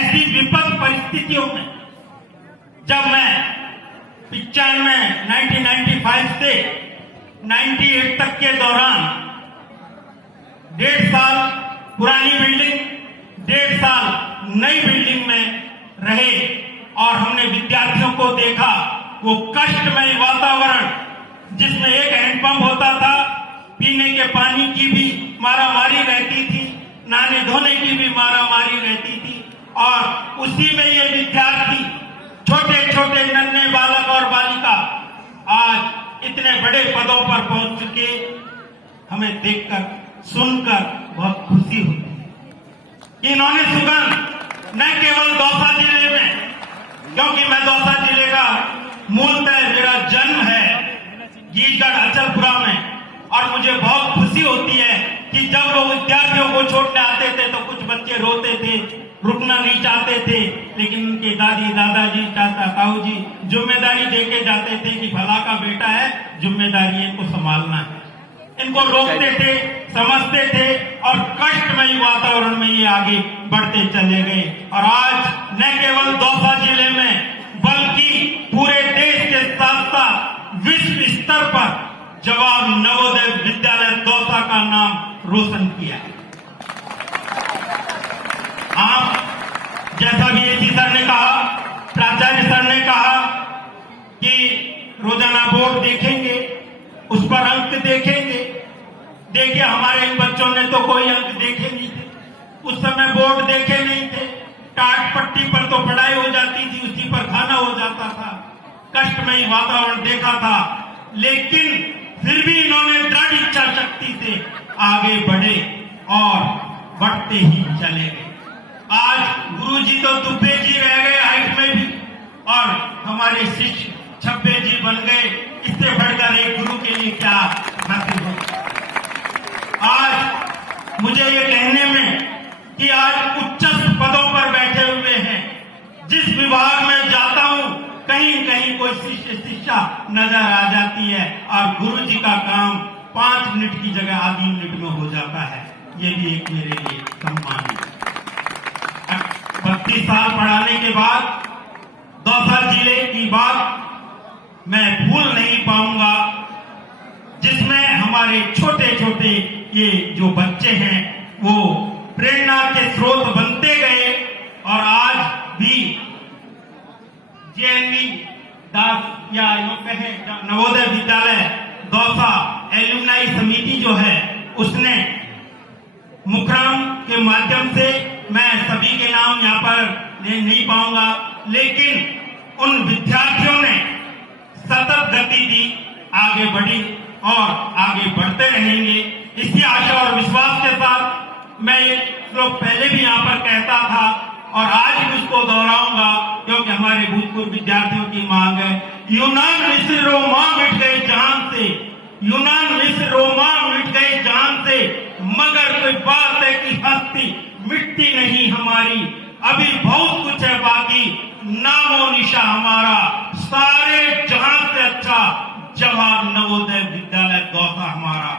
ऐसी विपद परिस्थितियों में जब मैं 1995 से 98 तक के दौरान 1.5 साल पुरानी बिल्डिंग, 1.5 साल नई बिल्डिंग में रहे और हमने विद्यार्थियों को देखा वो कष्टमय वातावरण जिसमें एक हैंडपंप होता था, पीने के पानी की भी मारामारी रहती थी, नहाने धोने की भी मारामारी रहती थी और उसी में ये विद्यार्थी छोटे छोटे नन्हे बालक और बालिका आज इतने बड़े पदों पर पहुंच चुके, हमें देखकर सुनकर बहुत खुशी होती है। इन्होंने सुगंध न केवल दौसा जिले में, क्योंकि मैं दौसा जिले का मूलतः मेरा जन्म है गीजगढ़ अचलपुरा में, और मुझे बहुत खुशी होती है कि जब वो विद्यार्थियों को छोड़ने आते थे तो कुछ बच्चे रोते थे, रुकना नहीं चाहते थे, लेकिन उनके दादी दादाजी चाचा ताऊ जी जिम्मेदारी देके जाते थे कि भला का बेटा है, जिम्मेदारी इनको संभालना है। इनको रोकते थे, समझते थे और कष्टमयी वातावरण में ये आगे बढ़ते चले गए और आज न केवल दौसा जिले में बल्कि पूरे देश के साथ साथ विश्व स्तर पर जवाहर नवोदय विद्यालय दौसा का नाम रोशन किया। आप जैसा भी एसी सर ने कहा, प्राचार्य सर ने कहा कि रोजाना बोर्ड देखेंगे, उस पर अंक देखेंगे। देखिए हमारे इन बच्चों ने तो कोई अंक देखे नहीं थे, उस समय बोर्ड देखे नहीं थे, टाट पट्टी पर तो पढ़ाई हो जाती थी, उसी पर खाना हो जाता था, कष्टमयी वातावरण देखा था, लेकिन फिर भी इन्होंने दृढ़ इच्छा शक्ति से आगे बढ़े और बढ़ते ही चले गए। आज गुरुजी तो दुब्बे जी रह गए हाइट में भी और हमारे शिष्य छब्बे जी बन गए, इससे बढ़कर एक गुरु के लिए क्या हासिल हो। आज मुझे ये कहने में कि आज उच्च पदों पर बैठे हुए हैं, जिस विभाग में जाता हूं कहीं कहीं कोई शिष्या नजर आ जाती है और गुरु जी का काम 5 मिनट की जगह आधी मिनट में हो जाता है। ये भी एक मेरे लिए सम्मान है। 32 साल पढ़ाने के बाद दौसा जिले की बात मैं भूल नहीं पाऊंगा, जिसमें हमारे छोटे छोटे ये जो बच्चे हैं वो प्रेरणा के स्रोत बनते गए और आज भी जेएनवी दास या यूं कहें नवोदय विद्यालय दौसा एलुमनाई समिति जो है उसने मुखराम के माध्यम से, मैं सभी के नाम यहाँ पर नहीं पाऊंगा, लेकिन उन विद्यार्थियों ने सतत गति दी, आगे बढ़ी और आगे बढ़ते रहेंगे। इसी आशा और विश्वास के साथ मैं एक लोग पहले भी यहाँ पर कहता था और आज भी उसको दोहराऊंगा, क्योंकि हमारे भूतपूर्व विद्यार्थियों की मांग है। यूनान मिस्र रोमा मिट गए जहां से, यूनान मिस्र रोमा मिट गए जहां से, मगर कोई बात है कि हस्ती मिटती नहीं हमारी, अभी बहुत कुछ है बाकी, नामो निशा हमारा सारे जहां से अच्छा जवाहर नवोदय विद्यालय दौसा हमारा।